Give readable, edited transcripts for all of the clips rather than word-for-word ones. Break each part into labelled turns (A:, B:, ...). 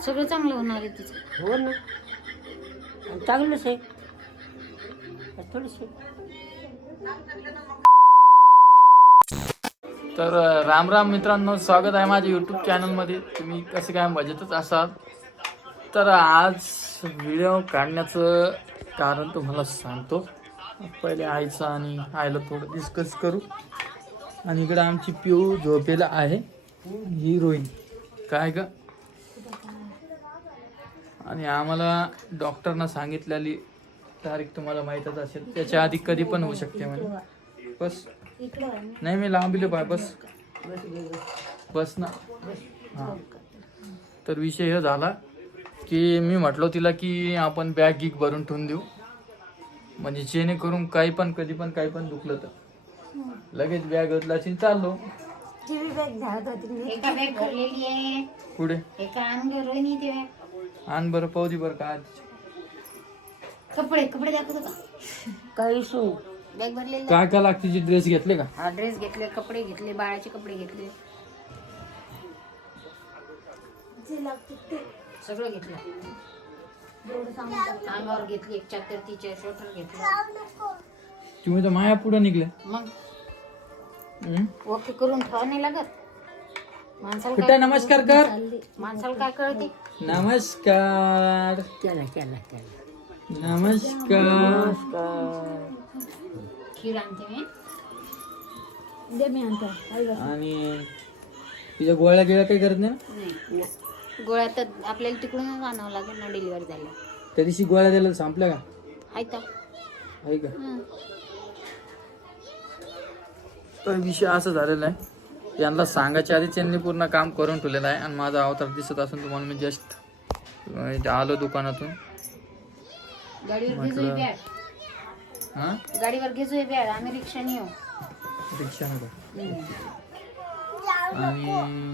A: सगळं चांगलं होणार आहे तुझं.
B: हो ना, चांगलंच आहे थोडंसं.
C: तर राम राम मित्रांनो, स्वागत आहे माझ्या यूट्यूब चॅनलमध्ये. तुम्ही कसे काय मजेतच असाल. तर आज व्हिडिओ काढण्याचं कारण तुम्हाला सांगतो. पहिले आईचं आणि आईला थोडं डिस्कस करू. आणि इकडं आमची पिऊ झोपेला आहे, ही रोहिणी काय का. आणि आम्हाला डॉक्टरनं सांगितलेली तारीख तुम्हाला माहीतच असेल, त्याच्या आधी कधी पण होऊ शकते म्हणे. बस नाही, मी लांबले पाय, बस बस ना. हां, तर विषय हे झाला की मी म्हटलो तिला की आपण बॅग गिग भरून ठेवून देऊ, म्हणजे जेणेकरून काही पण कधी पण काही पण दुखलं तर लगेच बॅग बदलाची चाललो.
A: एका बॅग भरलेली आहे.
C: पुढे
A: एका अंग रोहिणी ते
C: आण बरं, पावती बरं का. आज
A: कपडे कपडे दाखवतो का?
B: काही सो
A: बॅग भरलेली
C: काय काय लागते, जे ड्रेस घेतले का?
A: हा, ड्रेस घेतले, कपडे घेतले, बाळाचे कपडे घेतले, सगळं घेतलं. अंगावर घेतली एक चादर, तिचे स्वेटर घेतलं.
C: तुम्ही तर माया पुढे निघले.
A: मग ओके करून ठेवा नाही लागत माणसाला.
C: कुठे नमस्कार कर.
A: माणसाला काय कळते?
C: नमस्कार
B: केला केला केला.
C: नमस्कार.
A: खीर आणते मी.
C: आणि तुझ्या गोळ्या गिळ्या काही करत नाही.
A: नाही, गोळ्या तर आपल्याला तिकडूनच आणावं लागेल ना डिलिव्हरी झाल्या.
C: त्या दिवशी गोळ्या द्यायला संपल्या का?
A: आहे तर.
C: आहे का? तर विषय असं झालेला आहे, यांना सांगायच्या आधीच यांनी पूर्ण काम करून ठेवलेलं आहे. आणि माझा अवतार दिसत असून तुम्हाला मी जस्ट आलो दुकानातून.
A: गाडीवर घेजोय बॅग.
C: हां,
A: गाडीवर घेजोय बॅग, आम्ही रिक्षाने येऊ.
C: रिक्षाने का? आणि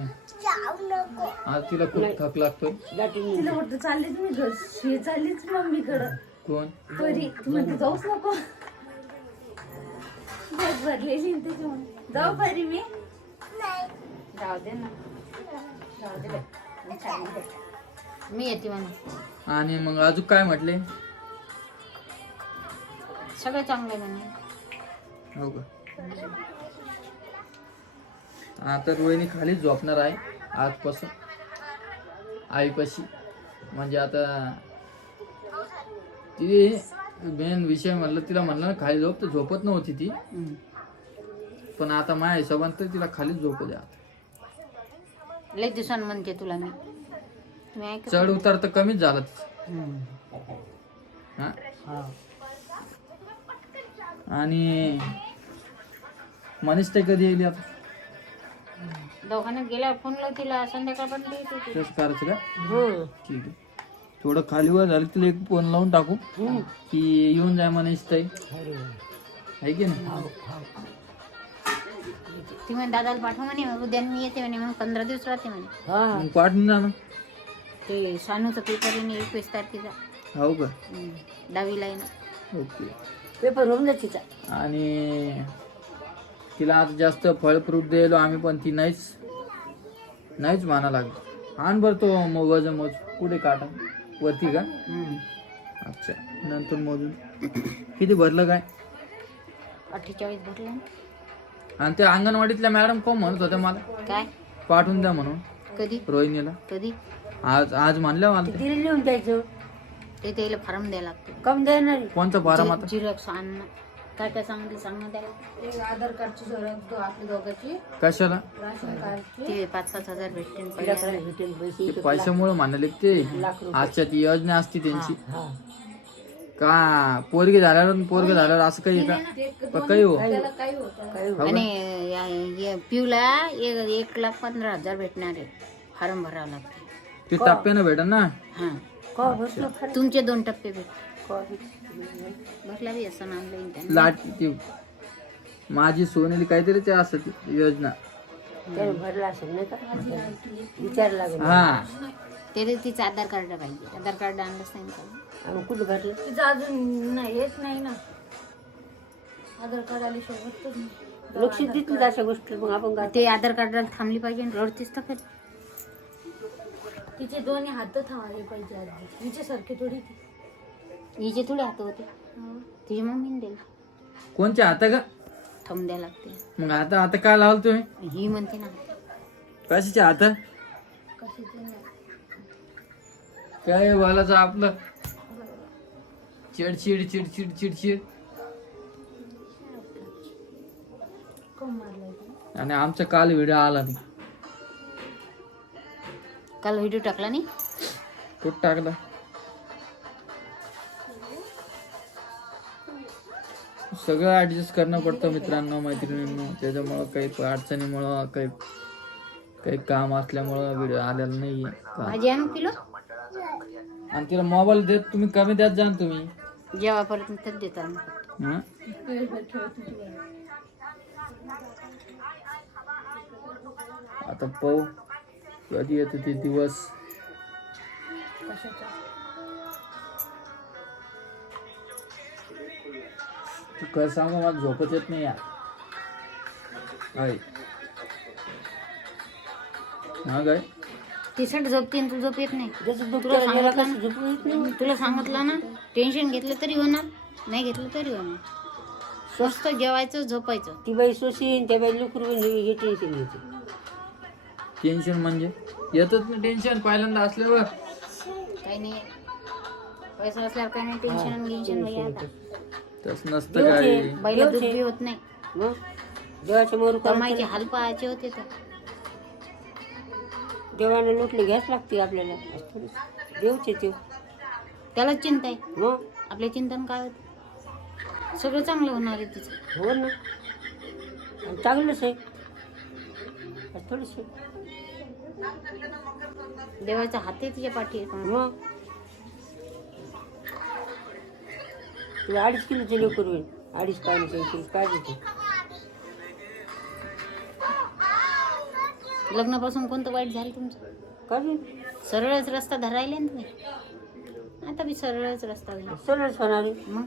C: आज तिला खूप थक लागतोय.
D: तिला वाटतं चाललीच मी घर, हे चाललीच मम्मीकडं.
C: कोण?
D: परी म्हणते जाऊच नको, बॅग भरलेली ना त्याच्यामुळे. जाऊ परी मी?
A: जाऊ दे ना, जाऊ दे बाई. मी चालली. मी येते म्हणा.
C: आणि मग अजून काय म्हटले?
A: सगळं चांगलं आहे म्हणे.
C: हो का? आता रोहिणी खाली झोपणार आहे आजपासून आईपाशी. म्हणजे आता ती मेन विषय म्हणलं, तिला म्हणलं ना खाली झोप, तर झोपत नव्हती ती. पण आता माझ्या हिशोबाने तर तिला खाली झोपू द्या.
A: लय दिवसांनी म्हणते तुला मी. तुम्ही ऐक.
C: चढ उतार तर कमीच झाला तिचा. हा. आणि मनीष ते कधी येईल आता?
A: दवाखान्यात गेल्यावर फोन लाव तिला, संध्याकाळपर्यंत येते ती.
C: तसं करायचं का?
B: हो
C: ठीक आहे. थोडं खालीवर झालं तिला एक फोन लावून टाकू की येऊन जाय मनीष ताई, आहे की नाही?
A: ती म्हणे दादाला पाठव म्हणे, उद्या मी येते म्हणे, मग 15 दिवस राहते म्हणे.
B: हा
C: मग पाठवून जा ना.
A: ते सानूचा पेपर आहे ना 21 तारखेचा.
C: हो का?
A: 10वीला आहे ना.
C: ओके.
B: पेपर होऊन जा तिचा.
C: आणि तिला आता जास्त फळ फ्रूट द्यायलो आम्ही, पण ती नाहीच म्हणा लागली. आण बरं तो वजन मोज. कुठे काटा वरती का? अच्छा, नंतर मोजून. किती भरलं काय?
A: 48 भरले.
C: आणि त्या अंगणवाडीतल्या मॅडम कोण म्हणत होत्या मला
A: काय
C: पाठवून द्या म्हणून
A: कधी
C: रोहिणीला.
A: कधी
C: आज म्हणल्या मला.
B: तिला लिहून द्यायचं.
A: ते त्याला फॉर्म द्यायला लागतो.
B: कम देणार.
C: कोणतं फारम आता?
A: झिरॉक्स आणणं, काय काय सांगितलं सांगणं त्याला.
D: एक आधार कार्डची झेरॉक्स आपली दोघांची,
C: कशाला?
D: राशन कार्डची.
A: ते 5-5 हजार भेटते
B: भेटेल पैसे.
C: ते पैशामुळे म्हणाले ते आजच्या ती योजना असती त्यांची का पोरगे झाल्यावर असं काही का? काही हो.
D: त्याला काही होतं.
A: आणि पिऊला 1,15,000 भेटणार आहे. फॉर्म भरावं लागते.
C: ते टप्प्यानं भेटल ना.
A: हा, तुमचे 2 टप्पे भेट. भरला बी असं आणलं त्याने.
C: लाट ती माझी सोनेली काहीतरी ते असं ती योजना.
B: त्याने भरला असेल नाही का? विचार लागेल.
C: हा,
A: ते तिचं आधार कार्ड पाहिजे. आधार कार्ड आणलंच नाही का?
B: आणि कुठं भरलं?
D: तिचं अजून नाही येत नाही ना, आधार कार्ड आल्याशिवाय होतच नाही.
B: लक्ष देतील अशा गोष्टी. मग आपण काय
A: ते आधार कार्डाला थांबली पाहिजे. रडतीच तर
D: तिचे दोन्ही हात थांबले पाहिजे आधी. हिच्यासारखे थोडी ती.
A: हिचे थोडे हात होते तुझी मम्मीने दिले
C: कोणच्या हाता का
A: थंब द्यायला लागते.
C: मग आता आता काय लावलं तुम्ही
A: ही म्हणते ना
C: कशाच्या हात
D: कशाचे नाही.
C: काय बोलायचं आपलं चिडचिड चिडचिड चिडचिड.
D: कोण मारलाय तुला?
C: आणि आमचा काल व्हिडिओ आला नाही.
A: काल व्हिडिओ टाकला नाही.
C: कुठं टाकला सगळं ऍडजस्ट करणं पडतं मित्रांनो मैत्रिणींनो. त्याच्यामुळं काही अडचणीमुळं काही काम असल्यामुळं व्हिडिओ आलेला नाहीये.
A: भाजी आणू किलो
C: आणि तिला मोबाईल देत तुम्ही कमी द्यात जा ना तुम्ही.
A: जेव्हा परत तर देतो आम्ही.
C: हं? आता पाहू कधी येतो ते दिवस.
D: कशाचा?
C: तू काय सांगू मला झोपच येत नाही यार. हा काय
A: तिसट झोपते तू झोप येत नाही.
B: जसं दुःख
A: तुला
B: गेला
A: सांगितलं
B: कसं झोपून येत नाही.
A: तुला सांगितलं ना टेन्शन घेतलं तरी होणार नाही घेतलं तरी होणार. स्वस्त जेवायचं झोपायचं.
B: ती बाई सोशीन त्या बाई लुकरू हे टेन्शन घ्यायचं.
C: टेन्शन म्हणजे येतच ना टेन्शन पहिल्यांदा असल्यावर.
A: काही नाही पैसा असल्यावर काही नाही टेन्शन टेन्शन नाही आता.
C: तस नसतं काय.
A: बैला दूध बी होत नाही.
B: मग देवाच्या मोरू
A: कमाईचे हाल पाहायचे होते तर
B: देवाने लुटले घ्यास लागते आपल्याला. देवचे ते
A: त्यालाच चिंता आहे.
B: मग
A: आपल्या चिंतन काय होते सगळं चांगलं होणार आहे तिचं.
B: हो ना आणि चांगलंच आहे थोडस.
A: देवाचा हात आहे तिच्या पाठी आहे.
B: मग तुला 2.5 किलोचे लेकर होईल. 2.5 पाण्याचे काय देते.
A: लग्नापासून कोणतं वाईट झालं तुमचं.
B: काय
A: सरळच रस्ता धरायला ना तुम्ही. आता बी सरळच रस्ता होईल.
B: सरळच होणार आहे.
A: मग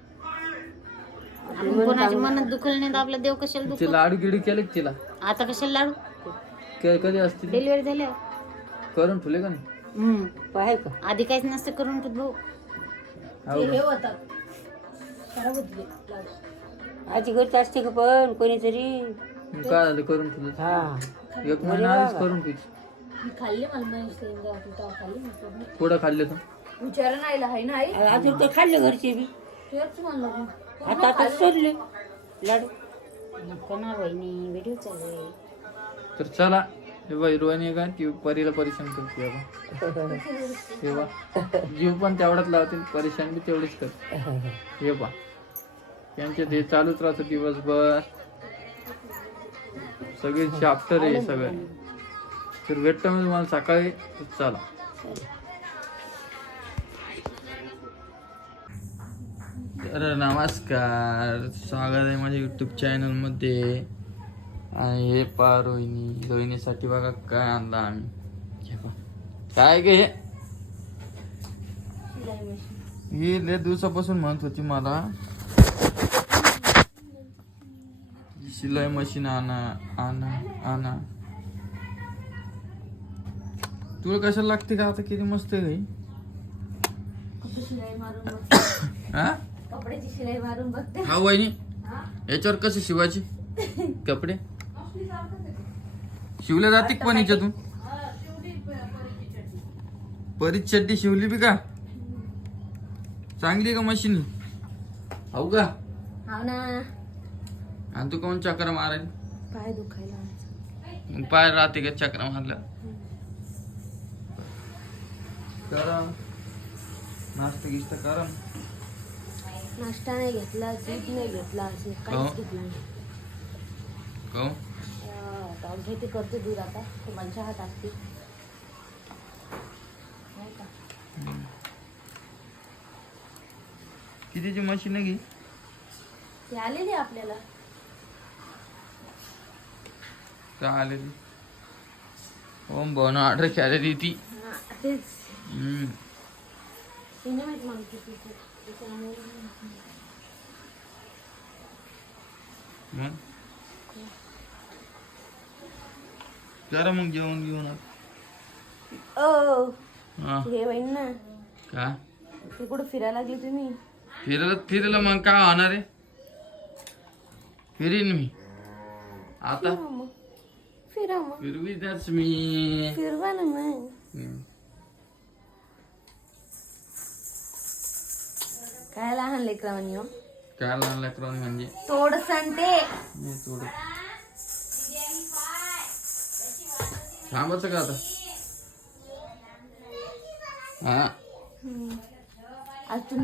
A: आपण कोणाच्या मनात दुखल नाही तर आपला देव कशाला दुख.
C: ते लाडू गिडू केले का तिला.
A: आता कशाला लाडू
C: कधी असते ते?
A: डिलिव्हरी झाल्यावर.
C: करून ठेवले का नाही.
B: पाहाय का
A: आधी काहीच नसतं करून ठेवत भाऊ.
C: हो
D: हे
C: का?
D: होतात खराब होते लाडू.
B: आजी घरची असते का पण कोणीतरी.
C: मग काय झालं करून ठेवलं.
B: हा
C: 1 महिना आधीच करून ठेवली.
D: मी खाल्ली मला महेश तेव्हा खाल्ली मी पूर्ण.
C: पुढं खाल्ले तर
D: विचारा नाही आहे ना आई.
B: अजून तर खाल्ले घरचे बी.
D: तेच म्हणलं मी.
B: आता सोडले लाडू.
A: नको ना बहिणी व्हिडिओ चालू आहे.
C: तर चला हे बाई रोहिणी का ती परीला परेशान करते बाबा. तेव्हा जीव पण तेवढाच लावते परेशान बी तेवढीच करते. हे पा त्यांचे ते चालूच राहतं दिवसभर. सगळे चॅप्टर आहे सगळं. तर भेटतो मी तुम्हाला सकाळी. चला तर नमस्कार स्वागत आहे माझ्या युट्यूब चॅनलमध्ये. आणि हे पा रोहिणीसाठी बघा काय आणलं आम्ही. हे पा काय गे ही लय दिवसापासून म्हणत होती मला शिलाई मशीन आणा आणा आणा. तुला कशाला लागते का आता किती मस्त आहे
D: शिलाई मारून बघते.
C: हा
D: कपड्याची शिलाई मारून बघते.
C: हा वहिनी याच्यावर कसे शिवायचे कपडे शिवले जाते पण याच्यातून. परीच चड्डी शिवली बी का चांगली का मशीन हो का.
D: हा ना
C: आणि तू कोण चक्र मारायला
D: पाय दुखायला.
C: मग पाय राहते का चक्र मारल्या. करा नाश्ता गिष्ट करा.
D: नाश्ता नाही घेतला दूध नाही घेतला असे काहीच घेतला नाही.
C: काहून
D: घेते करते दूध आता ते माझ्या हात असते.
C: कितीची मशीन आहे की
D: ते आलेले आपल्याला.
C: का आलेली ओम भाऊन ऑर्डर केलेली ती.
D: तेच
C: हम्म.
D: तिने माहित मला किती त्याच्यामुळे
C: मग करा मग जेवण घेऊन
D: ओ
C: हा
D: हे होईन ना
C: का
D: ते कुठं फिरायला लागले तुम्ही
C: फिरलं मग काय होणार आहे फिरीन मी आता
D: मग फिरा मग
C: फिरवी त्याच मी
D: फिरवा ना मग काय लहान लेकरावानी हो
C: काय लहान लेकरांनी म्हणजे
D: तोड सांगते
C: मी थोडं थांबायचं का आता हा
D: आज तुम्ही